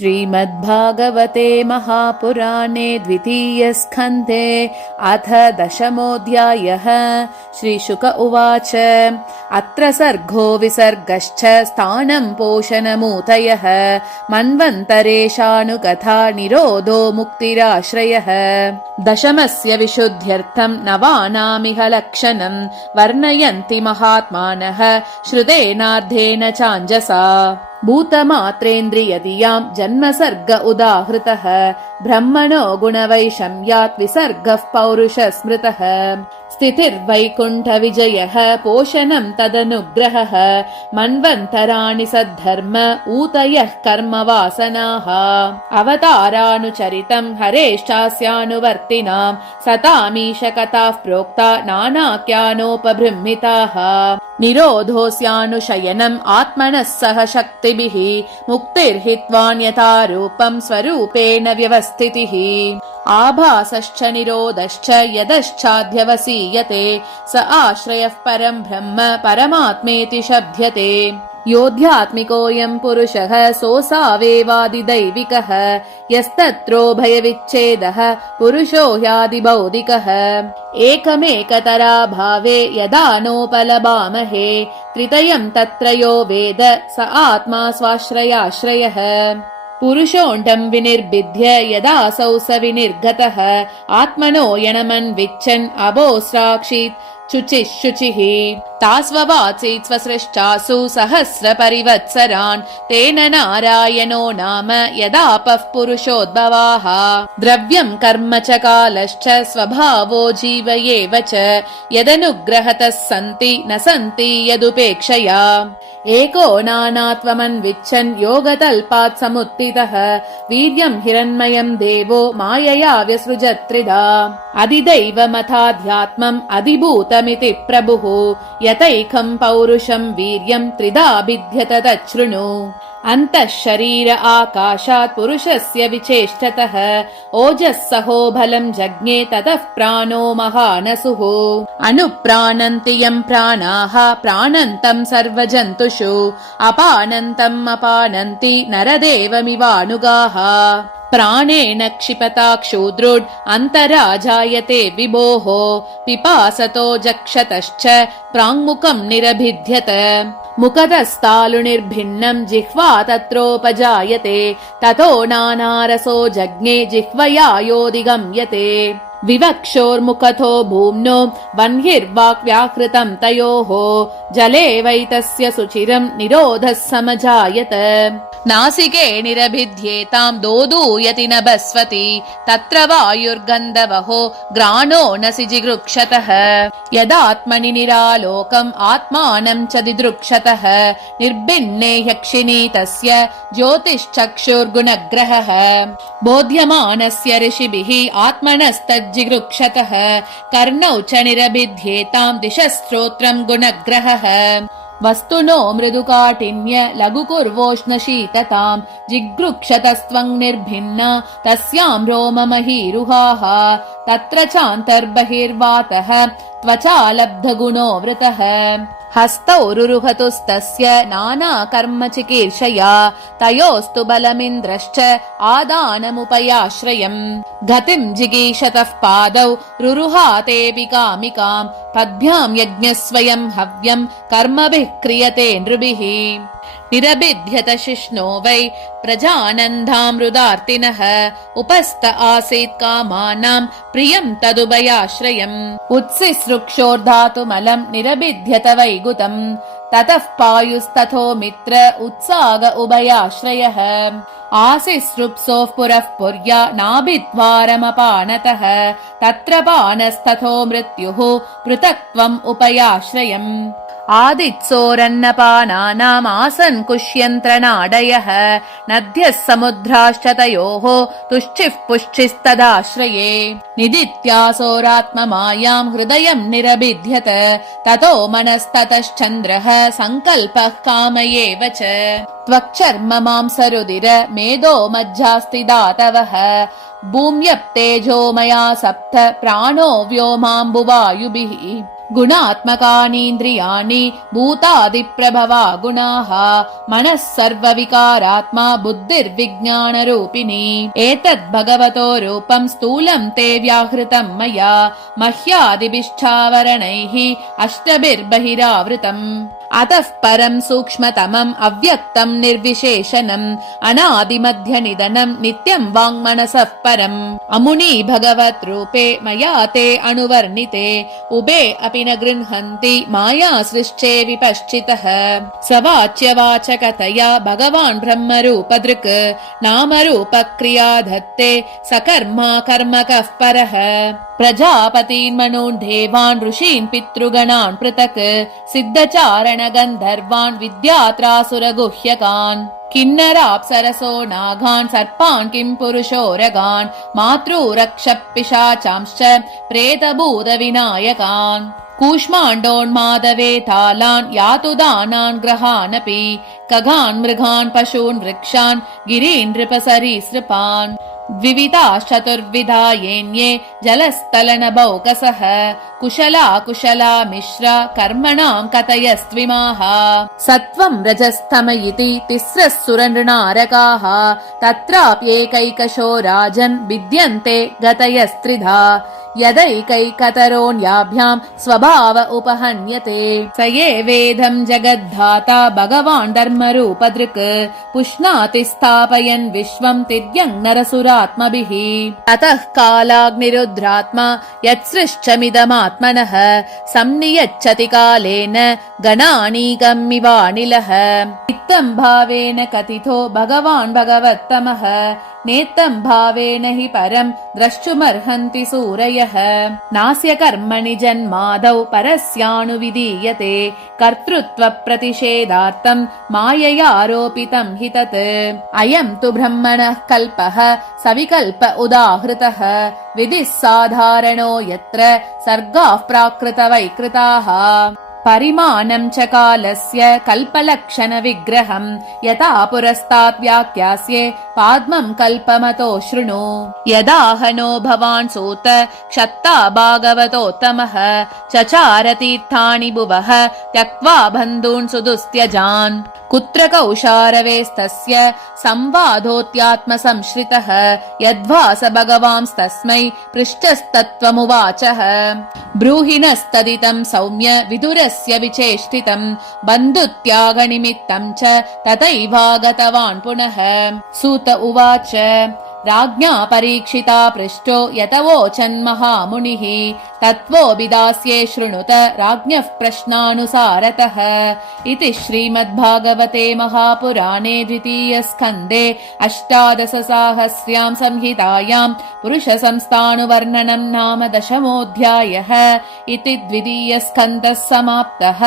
श्रीमद्भागवते महापुराणे द्वितीयस्कन्धे अथ दशमोऽध्यायः। श्रीशुक उवाच अत्र सर्गो विसर्गश्च स्थानं पोषणमूतयः मन्वन्तरेशानुकथा निरोधो मुक्तिराश्रयः। दशमस्य विशुद्ध्यर्थं नवानामिह लक्षणं वर्णयन्ति महात्मानः श्रुतेनार्धेन चाञ्जसा। भूतमात्रेन्द्रियधियां जन्मसर्ग उदाहृतः ब्रह्मणो गुणवैषम्यात् विसर्गः पौरुष स्मृतः। स्थितिर्वैकुण्ठविजयः पोषणं तदनुग्रहः मन्वन्तराणि सद्धर्म ऊतयः कर्मवासनाः। अवतारानुचरितं हरेश्चास्यानुवर्तिनां सतामीश कथाः प्रोक्ता नानाख्यानोपबृंहिताः। निरोधोऽस्यानुशयनम् आत्मनः सह शक्तिभिः मुक्तिर्हित्वान्यथा रूपं स्वरूपेण व्यवस्थितिः। आभासश्च निरोधश्च यदश्चाध्यवसीयते स आश्रयः परं ब्रह्म परमात्मेति शब्द्यते। योऽध्यात्मिकोऽयं पुरुषः सोऽसावेवादिदैविकः यस्तत्रो भयविच्छेदः पुरुषो ह्यादिभौतिकः। एकमेकतरा भावे यदा नोपलभामहे त्रितयं तत्रयो वेद स आत्मा स्वाश्रयाश्रयः। पुरुषोऽण्डं विनिर्बिध्य यदासौ स विनिर्गतः आत्मनो यणमन्विच्छन् अभोस्राक्षीत् शुचिः शुचिः। तास्ववाचीत् स्वसृष्टासु सहस्रपरिवत्सरान् तेन नारायणो नाम यदापः पुरुषोद्भवाः। द्रव्यं कर्म च कालश्च स्वभावो जीव एव च यदनुग्रहतः सन्ति न सन्ति यदुपेक्षया। एको नानात्वमन्विच्छन् योगतल्पात् समुत्थितः वीर्यं हिरण्मयं देवो मायया व्यसृजत्रिधा। अधिदैवमथाध्यात्मम् अधिभूतमिति प्रभुः यतैकं पौरुषं वीर्यं त्रिधा भिद्यत तच्छृणु। अन्तः शरीर आकाशात् पुरुषस्य विचेष्टतः ओजः सहो बलं जज्ञे ततः प्राणो महानसुः। अनुप्राणन्ति यं प्राणाः प्राणन्तं सर्वजन्तुषु अपानन्तम् अपानन्ति नरदेवमिवानुगाः। प्राणेन क्षिपता क्षुद्रुड् अन्तरा जायते विभोः पिपासतो जक्षतश्च प्राङ्मुखं निरभिद्यत। मुखतस्तालुनिर्भिन्नं जिह्वा तत्रोपजायते ततो नानारसो जज्ञे जिह्वया योऽधिगम्यते। विवक्षोर्मुखतो भूम्नो वह्निर्वाक् व्याहृतं तयोः जले वैतस्य सुचिरं निरोधः समजायत। नासिके निरभिध्येतां दोदूयति न बस्वति तत्र वायुर्गन्धवहो घ्राणो न जिगृक्षतः। यदात्मनि निरालोकम् आत्मानं च दिदृक्षतः निर्भिन्ने यक्षिणी तस्य ज्योतिश्चक्षुर्गुणग्रहः। बोध्यमानस्य ऋषिभिः आत्मनस्तज्जिगृक्षतः कर्णौ च निरभिध्येतां दिशस्त्रोत्रं गुणग्रहः। वस्तुनो मृदुकाठिन्य लघुकुर्वोष्णशीततां जिगृक्षतस्त्वं निर्भिन्ना तस्यां रोममहीरुहाः। तत्र चान्तर्बहिर्वातः त्वचालब्धगुणो वृतः। हस्तौ रुरुहतुस्तस्य नानाकर्म चिकीर्षया तयोस्तु बलमिन्द्रश्च आदानमुपयाश्रयम्। गतिं जिगीषतः पादौ रुरुहातेऽपि कामिकां पद्भ्यां यज्ञस्वयं हव्यं कर्मभिः क्रियते नृभिः। निरभिध्यत शिष्णो वै प्रजानन्दामृदार्तिनः उपस्त आसीत् कामानां प्रियं तदुभयाश्रयम्। उत्सिसृक्षोर्धातुमलं निरभिध्यत वैगुतम् ततः पायुस्तथो मित्र उत्साग उभयाश्रयः। आसिसृप्सोः पुरः पुर्या नाभिद्वारमपानतः तत्र पानस्तथो मृत्युः पृथक्त्वम् उपयाश्रयम्। आदित्सोरन्नपानानाम् आसन् कुष्यन्त्रनाडयः नद्यः समुद्राश्च तयोः तुश्चिः पुश्चिस्तदाश्रये। निदित्यासोरात्ममायां हृदयं निरभिध्यत ततो मनस्ततश्चन्द्रः सङ्कल्पः काम एव च। त्वक्चर्म मांसरुधिर मेदो मज्जास्ति दातवः भूम्यप्तेजो मया सप्त प्राणो व्योमाम्बुवायुभिः। गुणात्मकानीन्द्रियाणि भूतादिप्रभवा गुणाः मनः सर्वविकारात्मा बुद्धिर्विज्ञानरूपिणी एतद् भगवतो रूपं स्थूलं ते व्याहृतं मया मह्यादिभिश्चावरणैः अष्टभिर्बहिरावृतम् अतः परं सूक्ष्मतमम् अव्यक्तं निर्विशेषणम् अनादिमध्यनिधनं नित्यं वाङ्मनसः परम् अमुनि भगवत् रूपे मया ते अनुवर्णिते उभे अपि न गृह्णन्ति माया सृष्टे विपश्चितः सवाच्यवाचकतया भगवान् ब्रह्मरूपदृक् नामरूपक्रिया धत्ते सकर्मा कर्मकः परः प्रजापतीन् मनून् देवान् ऋषीन् पितृगणान् पृथक् सिद्धचारण गन्धर्वान् विद्यात्रासुरगुह्यकान् किन्नराप्सरसो नागान् सर्पान् किं पुरुषोरगान् मातृरक्षपिशाचांश्च प्रेतभूतविनायकान् कूष्माण्डोन्मादवेतालान् यातुदानान् ग्रहानपि खगान् मृगान् पशून् वृक्षान् गिरीन् नृपसरीसृपान् द्विविधाश्चतुर्विधा येन्ये जलस्थलनभौकसः कुशला मिश्रा कर्मणां कथयस्त्विमाः सत्त्वं रजस्तम इति तिस्रः सुरनृणारकाः तत्राप्येकैकशो राजन् विद्यन्ते गतयस्त्रिधा यदैकैकतरोऽन्याभ्यां स्वभाव उपहन्यते स एवेदं जगद्धाता भगवान् धर्मरूपदृक् पुष्णाति स्थापयन् विश्वं तिर्यं नरसुरात्मभिः अतः कालाग्निरुद्रात्मा यत्सृष्टमिदमात्मनः संनियच्छति कालेन गणानीकमिवानिलः इत्थं भावेन कथितो भगवान् भगवत्तमः नेत्तं भावेन हि परं द्रष्टुमर्हन्ति सूरयः नास्य कर्मणि जन्मादौ परस्यानुविधीयते कर्तृत्वप्रतिषेधार्थं माययारोपितं हि तत् अयं तु ब्रह्मणः कल्पः सविकल्प उदाहृतः विधिः साधारणो यत्र सर्गाः प्राकृतवैकृताः परिमाणं च कालस्य कल्पलक्षणविग्रहं यथा पुरस्तात् व्याख्यास्ये पाद्मं कल्पमतो शृणु यदाहनो भवान् सूत क्षत्ता भागवतोत्तमः चचारतीर्थानि भुवः त्यक्त्वा बन्धून् सुदुस्त्यजान् कुत्र कौशारवेस्तस्य संवादोऽत्यात्मसंश्रितः यद्वा स भगवांस्तस्मै पृष्टस्तत्त्वमुवाचः ब्रूहिणस्तदितं सौम्य विदुरस्य विचेष्टितं बन्धुत्यागनिमित्तं च तथैवागतवान् पुनः सूत उवाच राज्ञा परीक्षिता पृष्टो यतवोचन्महामुनिः तत्त्वोऽभिधास्ये शृणुत राज्ञः प्रश्नानुसारतः इति श्रीमद्भागवते महापुराणे द्वितीयस्कन्धे अष्टादशसाहस्र्यां संहितायां पुरुषसंस्थानुवर्णनं नाम दशमोऽध्यायः इति द्वितीयस्कन्धः समाप्तः।